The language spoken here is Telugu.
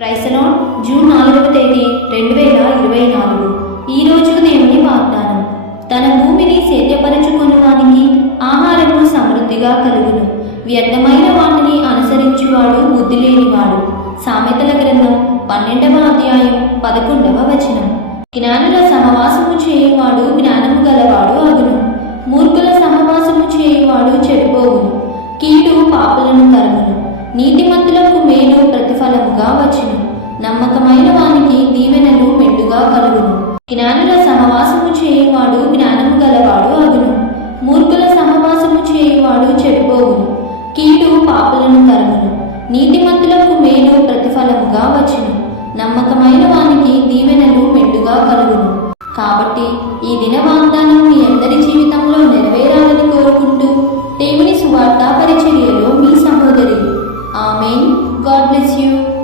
ప్రైసలాన్ జూన్ నాలుగవ తేదీ రెండు వేల ఇరవై నాలుగు. ఈ రోజు దేవుని వాగ్దానం. తన భూమిని సేద్యపరచుకుని వానికి ఆహారము సమృద్ధిగా కలుగును. వ్యర్థమైన వాటిని అనుసరించువాడు బుద్ధి లేనివాడు. సామెతల గ్రంథం పన్నెండవ అధ్యాయం పదకొండవ వచనం. జ్ఞానుల సహవాసము చేయువాడు జ్ఞానము గలవాడు అగును. మూర్ఖుల సహవాసము చేయువాడు చెడిపోవును కీడు పాపులను తరుమును. నీతిమంతులకు మేలు ప్రతిఫలముగా వచ్చును. నమ్మకమైన వానికి దీవెనలు మెండుగా కలుగును. జ్ఞానుల సహవాసము చేయవాడు జ్ఞానము గలవాడు అగును. మూర్ఖుల సహవాసము చేయవాడు చెడిపోవును. కీడు పాపలను తరుమును. నీతిమంతులకు మేలు ప్రతిఫలముగా వచ్చును. నమ్మకమైన వానికి దీవెనలు మెండుగా కలుగును. కాబట్టి ఈ దిన వాగ్దానం అందరి జీవితంలో నెరవేరావు with you.